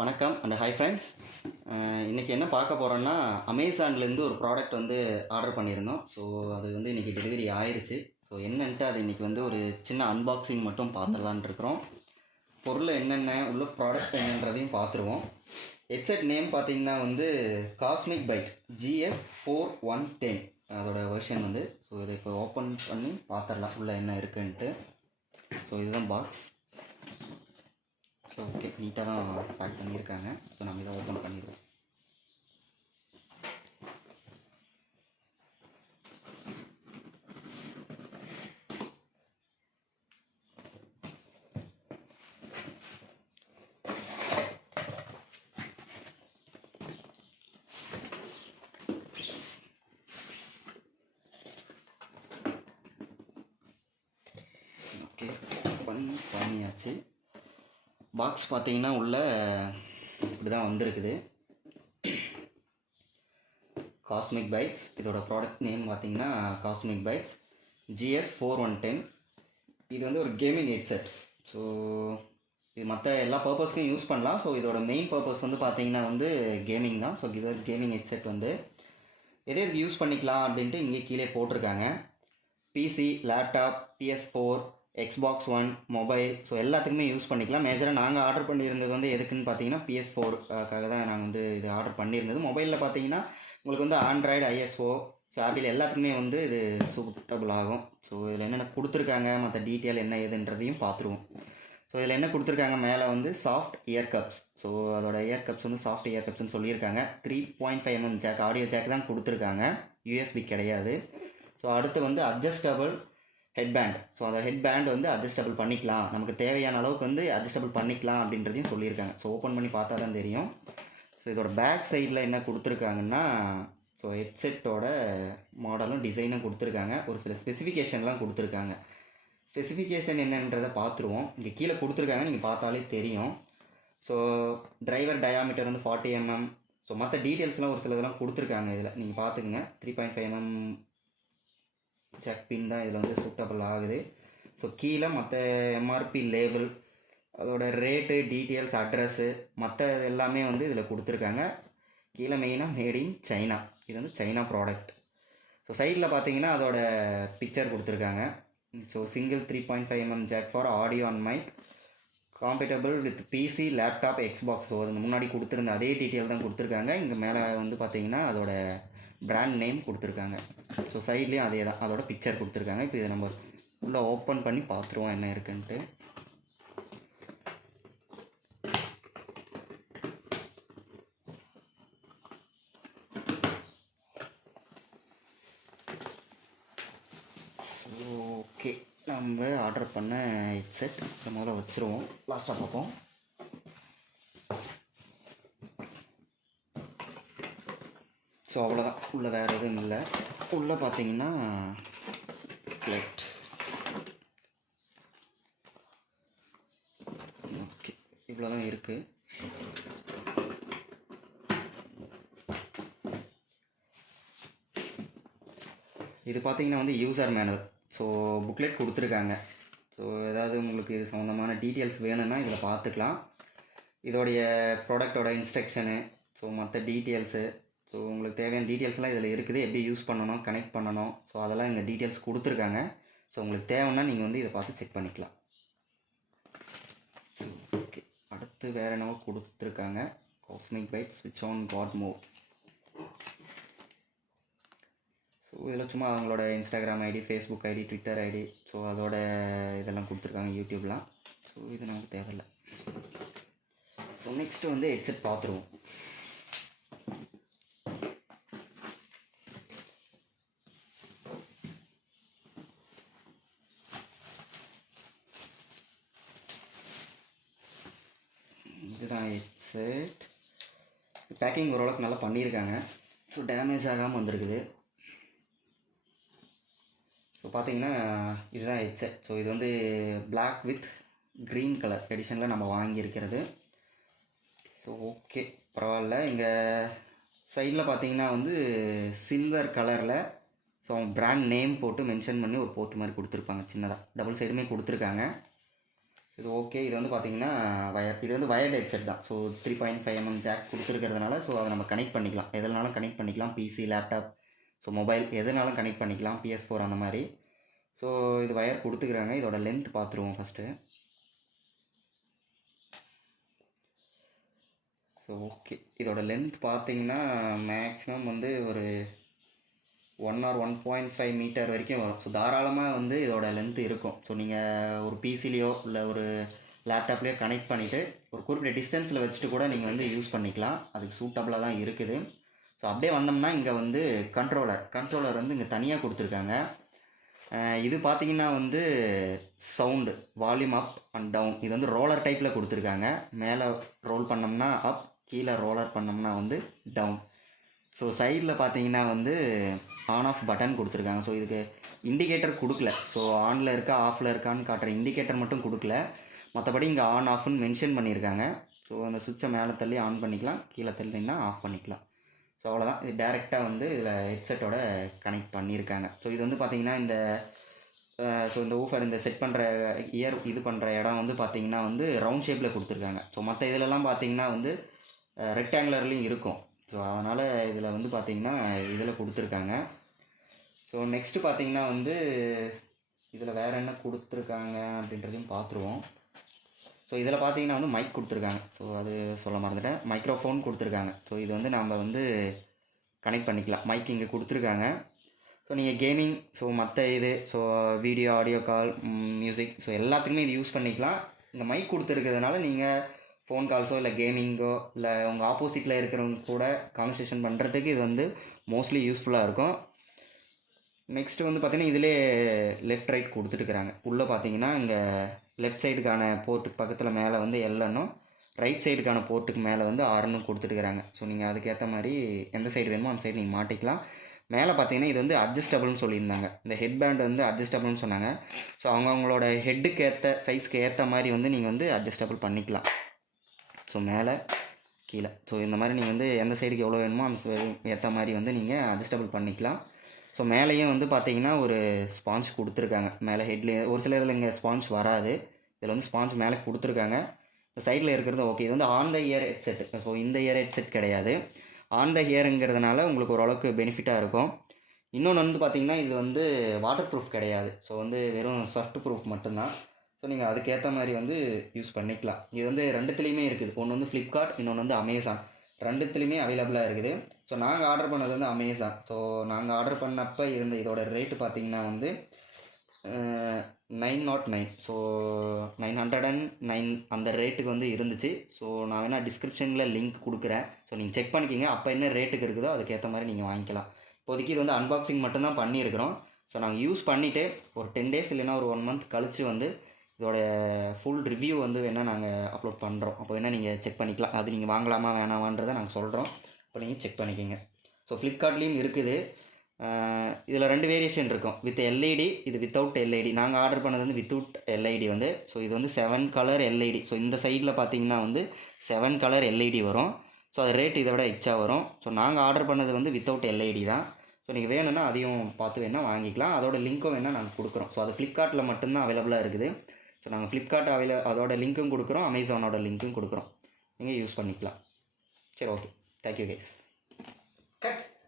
வணக்கம் and hi friends. இன்றைக்கி என்ன பார்க்க போகிறோன்னா, அமேசான்லேருந்து ஒரு ப்ராடக்ட் வந்து ஆர்டர் பண்ணியிருந்தோம். ஸோ அது வந்து இன்றைக்கி டெலிவரி ஆயிடுச்சு. ஸோ என்னன்ட்டு அது இன்றைக்கி வந்து ஒரு சின்ன அன்பாக்சிங் மட்டும் பார்த்துடலான் இருக்கிறோம். பொருள் என்னென்ன உள்ள ப்ராடக்ட் என்னன்றதையும் பார்த்துருவோம். ஹெட்செட் நேம் பார்த்தீங்கன்னா வந்து CosmicByte GS410 அதோட வெர்ஷன் வந்து. ஸோ இதை இப்போ ஓப்பன் பண்ணி பார்த்துடலாம் உள்ளே என்ன இருக்குன்ட்டு. ஸோ இதுதான் பாக்ஸ். ஸோ ஓகே, நீட்டாக தான் பேக் பண்ணியிருக்காங்க. ஸோ நம்ம இதை ஓப்பன் பண்ணிடுவோம். ஓகே, ஓப்பன் பண்ணியாச்சு. பாக்ஸ் பார்த்தீங்கன்னா உள்ள இப்படி தான் வந்திருக்குது. CosmicBytes இதோட ப்ராடக்ட் நேம் பார்த்தீங்கன்னா CosmicBytes GS410. இது வந்து ஒரு கேமிங் ஹெட்செட். ஸோ இது மற்ற எல்லா பர்பஸ்க்கும் யூஸ் பண்ணலாம். ஸோ இதோட மெயின் பர்பஸ் வந்து பார்த்தீங்கன்னா வந்து கேமிங் தான். ஸோ இது கேமிங் ஹெட்செட் வந்து எதுக்கு யூஸ் பண்ணிக்கலாம் அப்படின்ட்டு இங்கே கீழே போட்டிருக்காங்க. PC, laptop, PS4, Xbox One, mobile, so எல்லாத்துக்குமே யூஸ் பண்ணிக்கலாம். மேஜராக நாங்கள் ஆர்டர் பண்ணியிருந்தது வந்து எதுக்குன்னு பார்த்தீங்கன்னா PS4க்காக தான் நாங்கள் வந்து இது ஆர்டர் பண்ணியிருந்தது. மொபைலில் பார்த்தீங்கன்னா உங்களுக்கு வந்து ஆண்ட்ராய்டு, ISO, ஸோ ஆப்பிள் எல்லாத்துக்குமே வந்து இது சூட்டபிள் ஆகும். ஸோ இதில் என்னென்ன கொடுத்துருக்காங்க, மற்ற டீட்டெயில் என்ன ஏதுன்றதையும் பார்த்துருவோம். ஸோ இதில் என்ன கொடுத்துருக்காங்க, மேலே வந்து சாஃப்ட் இயர் கப்ஸ். ஸோ அதோட இயர் கப்ஸ் வந்து சாஃப்ட் இயர் கப்ஸ்னு சொல்லியிருக்காங்க. 3.5mm ஜாக், ஆடியோ ஜாக் தான் கொடுத்துருக்காங்க, USB கிடையாது. ஸோ அடுத்து வந்து அட்ஜஸ்டபிள் ஹெட்பேண்ட். ஸோ அந்த ஹெட்பேண்ட் வந்து அட்ஜஸ்டபிள் பண்ணிக்கலாம், நமக்கு தேவையான அளவுக்கு வந்து அட்ஜஸ்டபிள் பண்ணிக்கலாம் அப்படின்றதையும் சொல்லியிருக்காங்க. ஸோ ஓப்பன் பண்ணி பார்த்தா தான் தெரியும். ஸோ இதோட பேக் சைடில் என்ன கொடுத்துருக்காங்கன்னா, ஸோ ஹெட்செட்டோட மாடலும் டிசைனும் கொடுத்துருக்காங்க. ஒரு சில ஸ்பெசிஃபிகேஷன்லாம் கொடுத்துருக்காங்க. ஸ்பெசிஃபிகேஷன் என்னன்றதை பார்த்துருவோம். இங்கே கீழே கொடுத்துருக்காங்க, நீங்கள் பார்த்தாலே தெரியும். ஸோ டிரைவர் டயாமீட்டர் வந்து 40mm. ஸோ மற்ற டீட்டெயில்ஸ்லாம் ஒரு சில இதெல்லாம் கொடுத்துருக்காங்க. இதில் நீங்கள் பார்த்துக்குங்க. 3.5mm ஜாக் பின் தான் இதில் வந்து சூட்டபிள் ஆகுது. ஸோ கீழே மற்ற எம்ஆர்பி லேபிள், அதோட ரேட்டு, டீட்டெயில்ஸ், அட்ரஸ்ஸு, மற்ற எல்லாமே வந்து இதில் கொடுத்துருக்காங்க. கீழே மெயினாக மேட் இன் சைனா, இது வந்து சைனா ப்ராடக்ட். ஸோ சைடில் பார்த்தீங்கன்னா அதோட பிக்சர் கொடுத்துருக்காங்க. So single 3.5mm jack for audio and mic, compatible with PC, laptop, Xbox. So அது முன்னாடி கொடுத்துருந்த அதே டீட்டெயில் தான் கொடுத்துருக்காங்க. இங்கே மேலே வந்து பார்த்தீங்கன்னா அதோட பிராண்ட் நேம் கொடுத்துருக்காங்க. ஸோ சைட்லேயும் அதே தான், அதோட பிக்சர் கொடுத்துருக்காங்க. இப்போ இதை நம்ம உள்ளே ஓப்பன் பண்ணி பார்த்துருவோம் என்ன இருக்குன்ட்டு. ஸோ ஓகே, நம்ம ஆர்டர் பண்ண ஹெட்செட் முதல்ல வச்சுருவோம், லாஸ்ட்டாக பார்ப்போம். ஸோ அவ்வளோதான், உள்ளே வேறு எதுவும் இல்லை. உள்ளே பார்த்தீங்கன்னா பிளேட். ஓகே, இவ்வளோ தான் இருக்குது. இது பார்த்தீங்கன்னா வந்து யூசர் மேனுவல். ஸோ புக்லெட் கொடுத்துருக்காங்க. ஸோ ஏதாவது உங்களுக்கு இது சம்மந்தமான டீட்டெயில்ஸ் வேணும்னா இதில் பார்த்துக்கலாம். இதோடைய ப்ராடக்டோட இன்ஸ்ட்ரக்ஷனு, ஸோ மற்ற டீட்டெயில்ஸு, ஸோ உங்களுக்கு தேவையான டீட்டெயில்ஸ்லாம் இதில் இருக்குது. எப்படி யூஸ் பண்ணணும், கனெக்ட் பண்ணணும், ஸோ அதெல்லாம் இங்கே டீட்டெயில்ஸ் கொடுத்துருக்காங்க. ஸோ உங்களுக்கு தேவைன்னா நீங்கள் வந்து இதை பார்த்து செக் பண்ணிக்கலாம். ஸோ ஓகே, அடுத்து வேறு என்னவோ கொடுத்துருக்காங்க. CosmicByte ஸ்விட்ச் ஆன் காட் மோட். ஸோ இதில் சும்மா அவங்களோட Instagram ID, Facebook ID, Twitter ID, so அதோட இதெல்லாம் கொடுத்துருக்காங்க, யூடியூப்லாம். ஸோ இது நமக்கு தேவையில்லை. ஸோ நெக்ஸ்ட்டு வந்து ஹெட்செட் பார்த்துருவோம். இதுதான் ஹெட்செட். பேக்கிங் ஓரளவுக்கு நல்லா பண்ணியிருக்காங்க. ஸோ டேமேஜ் ஆகாமல் வந்திருக்குது. ஸோ பார்த்தீங்கன்னா இதுதான் ஹெட்செட். ஸோ இது வந்து பிளாக் வித் க்ரீன் கலர் எடிஷனில் நம்ம வாங்கியிருக்கிறது. ஸோ ஓகே, பரவாயில்ல. இங்கே சைடில் பார்த்தீங்கன்னா வந்து சில்வர் கலரில் ஸோ அவங்க பிராண்ட் நேம் போட்டு மென்ஷன் பண்ணி ஒரு போர்ட் மாதிரி கொடுத்துருப்பாங்க, சின்னதாக டபுள் சைடுமே கொடுத்துருக்காங்க. இது ஓகே. இது வந்து பார்த்தீங்கன்னா இது வந்து வயர்டு ஹெட்செட் தான். ஸோ 3.5 mm ஜாக் கொடுத்துருக்கிறதுனால ஸோ அதை நம்ம கனெக்ட் பண்ணிக்கலாம், எதுனாலும் கனெக்ட் பண்ணிக்கலாம். பிசி, லேப்டாப், ஸோ மொபைல் எதுனாலும் கனெக்ட் பண்ணிக்கலாம், PS4 அந்த மாதிரி. ஸோ இது வயர் கொடுத்துக்கிறாங்க. இதோட லென்த் பார்த்துருவோம் ஃபஸ்ட்டு. ஸோ ஓகே, இதோட லென்த் பார்த்தீங்கன்னா மேக்ஸிமம் வந்து ஒரு 1 or 1.5 மீட்டர் வரைக்கும் வரும். ஸோ தாராளமாக வந்து இதோட லென்த்து இருக்கும். ஸோ நீங்கள் ஒரு பிசிலையோ இல்லை ஒரு லேப்டாப்லேயோ கனெக்ட் பண்ணிவிட்டு ஒரு குறிப்பிட்ட டிஸ்டன்ஸில் வச்சுட்டு கூட நீங்கள் வந்து யூஸ் பண்ணிக்கலாம். அதுக்கு சூட்டபுளாக தான் இருக்குது. ஸோ அப்படியே வந்தோம்னா இங்கே வந்து கண்ட்ரோலர் வந்து இங்கே தனியாக கொடுத்துருக்காங்க. இது பார்த்தீங்கன்னா வந்து sound volume up and down. இது வந்து ரோலர் டைப்பில் கொடுத்துருக்காங்க. மேலே ரோல் பண்ணோம்னா அப், கீழே ரோலர் பண்ணோம்னா வந்து டவுன். ஸோ சைடில் பார்த்தீங்கன்னா வந்து ஆன் ஆஃப் பட்டன் கொடுத்துருக்காங்க. ஸோ இதுக்கு இண்டிகேட்டர் கொடுக்கல. ஸோ ஆனில் இருக்கா ஆஃபில் இருக்கான்னு காட்டுற இண்டிகேட்டர் மட்டும் கொடுக்கல. மற்றபடி இங்கே ஆன் ஆஃப்னு மென்ஷன் பண்ணியிருக்காங்க. ஸோ அந்த சுவிட்சை மேலே தள்ளி ஆன் பண்ணிக்கலாம், கீழே தள்ளினா ஆஃப் பண்ணிக்கலாம். ஸோ அவ்வளோதான். இது டேரெக்டாக வந்து இதில் ஹெட்செட்டோட கனெக்ட் பண்ணியிருக்காங்க. ஸோ இது வந்து பார்த்திங்கன்னா இந்த ஊஃபர் இந்த செட் பண்ணுற இது பண்ணுற இடம் வந்து பார்த்திங்கன்னா வந்து ரவுண்ட் ஷேப்பில் கொடுத்துருக்காங்க. ஸோ மற்ற இதிலலாம் பார்த்திங்கன்னா வந்து ரெக்டாங்குலர்லேயும் இருக்கும். ஸோ அதனால் இதில் வந்து பார்த்திங்கன்னா இதில் கொடுத்துருக்காங்க. ஸோ நெக்ஸ்ட்டு பார்த்திங்கன்னா வந்து இதில் வேறு என்ன கொடுத்துருக்காங்க அப்படின்றதையும் பார்த்துருவோம். ஸோ இதில் பார்த்தீங்கன்னா வந்து மைக் கொடுத்துருக்காங்க. ஸோ அது சொல்ல மறந்துட்டேன், மைக்ரோஃபோன் கொடுத்துருக்காங்க. ஸோ இது வந்து நம்ம வந்து கனெக்ட் பண்ணிக்கலாம். மைக் இங்கே கொடுத்துருக்காங்க. ஸோ நீங்கள் கேமிங், ஸோ மற்ற இது, so video, audio call, music, so எல்லாத்துக்குமே இது யூஸ் பண்ணிக்கலாம். இந்த மைக் கொடுத்துருக்கிறதுனால நீங்கள் ஃபோன் கால்ஸோ இல்லை கேமிங்கோ இல்லை உங்கள் ஆப்போசிட்டில் இருக்கிறவங்க கூட கான்வர்சேஷன் பண்ணுறதுக்கு இது வந்து மோஸ்ட்லி யூஸ்ஃபுல்லாக இருக்கும். நெக்ஸ்ட்டு வந்து பார்த்திங்கன்னா இதிலே லெஃப்ட் ரைட் கொடுத்துட்டுருக்குறாங்க. உள்ளே பார்த்தீங்கன்னா இங்கே லெஃப்ட் சைடுக்கான போர்ட்டுக்கு பக்கத்தில் மேலே வந்து எல்என்னும், ரைட் சைடுக்கான போர்ட்டுக்கு மேலே வந்து ஆர்னும் கொடுத்துட்டுருக்குறாங்க. ஸோ நீங்கள் அதுக்கேற்ற மாதிரி எந்த சைடு வேணுமோ அந்த சைடு நீங்கள் மாட்டிக்கலாம். மேலே பார்த்தீங்கன்னா இது வந்து அட்ஜஸ்டபிள்னு சொல்லியிருந்தாங்க. இந்த ஹெட் பேண்ட் வந்து அட்ஜஸ்டபிள்னு சொன்னாங்க. ஸோ அவங்கவுங்களோட ஹெட்டுக்கு ஏற்ற சைஸ்க்கு ஏற்ற மாதிரி வந்து நீங்கள் வந்து அட்ஜஸ்டபிள் பண்ணிக்கலாம். ஸோ மேலே கீழே, ஸோ இந்த மாதிரி நீங்கள் வந்து எந்த சைடுக்கு எவ்வளோ வேணுமோ அந்த சைடு ஏற்ற மாதிரி வந்து நீங்கள் அட்ஜஸ்டபிள் பண்ணிக்கலாம். ஸோ மேலேயும் வந்து பார்த்தீங்கன்னா ஒரு ஸ்பாஞ்ச் கொடுத்துருக்காங்க. மேலே ஹெட்லேயே ஒரு சில இதில் இங்கே ஸ்பாஞ்ச் வராது, இதில் வந்து ஸ்பாஞ்ச் மேலே கொடுத்துருக்காங்க. இந்த சைடில் இருக்கிறது ஓகே. இது வந்து on the year headset. So இந்த இயர் ஹெட்செட் கிடையாது, ஆன் த இயருங்கிறதுனால உங்களுக்கு ஓரளவுக்கு பெனிஃபிட்டாக இருக்கும். இன்னொன்று வந்து பார்த்திங்கன்னா இது வந்து வாட்டர் ப்ரூஃப் கிடையாது. ஸோ வந்து வெறும் ஸ்வெஃப்ட் ப்ரூஃப் மட்டும்தான். ஸோ நீங்கள் அதுக்கேற்ற மாதிரி வந்து யூஸ் பண்ணிக்கலாம். இது வந்து ரெண்டுத்துலேயுமே இருக்குது. ஒன்று வந்து ஃப்ளிப்கார்ட், இன்னொன்று வந்து அமேசான். ரெண்டுத்துலேயுமே அவைலபிளாக இருக்குது. ஸோ நாங்கள் ஆர்டர் பண்ணது வந்து அமேசான். ஸோ நாங்கள் ஆர்டர் பண்ணப்போ இருந்த இதோட ரேட்டு பார்த்திங்கன்னா வந்து 909. ஸோ 909 அந்த ரேட்டுக்கு வந்து இருந்துச்சு. ஸோ நான் வேணால் டிஸ்கிரிப்ஷனில் லிங்க் கொடுக்குறேன். ஸோ நீங்கள் செக் பண்ணிக்கிங்க. அப்போ என்ன ரேட்டுக்கு இருக்குதோ அதுக்கேற்ற மாதிரி நீங்கள் வாங்கிக்கலாம். இப்போதைக்கு இது வந்து அன்பாக்சிங் மட்டும்தான் பண்ணியிருக்கிறோம். ஸோ நாங்கள் யூஸ் பண்ணிவிட்டு ஒரு 10 days இல்லைன்னா ஒரு 1 month கழித்து வந்து இதோட ஃபுல் ரிவ்யூ வந்து வேணால் நாங்கள் அப்லோட் பண்ணுறோம். அப்போ வேணால் நீங்கள் செக் பண்ணிக்கலாம். அது நீங்கள் வாங்கலாமா வேணாமான்றதை நாங்கள் சொல்கிறோம். இப்போ நீங்கள் செக் பண்ணிக்கோங்க. ஸோ ஃப்ளிப்கார்ட்லேயும் இருக்குது. இதில் 2 வேரியேஷன் இருக்கும், வித் எல்இடி, இது வித்தவுட் எல்இடி. நாங்கள் ஆர்டர் பண்ணது வந்து வித்தவுட் எல்இடி வந்து. ஸோ இது வந்து 7 color எல்இடி. ஸோ இந்த சைடில் பார்த்தீங்கன்னா வந்து 7 color எல்இடி வரும். ஸோ அது ரேட் இதை விட எக்ஸ்ட்ரா வரும். ஸோ நாங்கள் ஆர்டர் பண்ணது வந்து வித்தவுட் எல்இடி தான். ஸோ நீங்கள் வேணும்னா அதையும் பார்த்து வேணால் வாங்கிக்கலாம். அதோட லிங்க்கும் வேணால் நாங்கள் கொடுக்குறோம். ஸோ அது ஃப்ளிப்கார்ட்டில் மட்டும்தான் அவைலபிளாக இருக்குது. ஸோ நாங்கள் ஃப்ளிப்கார்ட் அதோட லிங்க்கும் கொடுக்குறோம், அமேசானோட லிங்க்கும் கொடுக்குறோம். நீங்கள் யூஸ் பண்ணிக்கலாம். சரி, ஓகே, தேங்க்யூ கைஸ். கட்.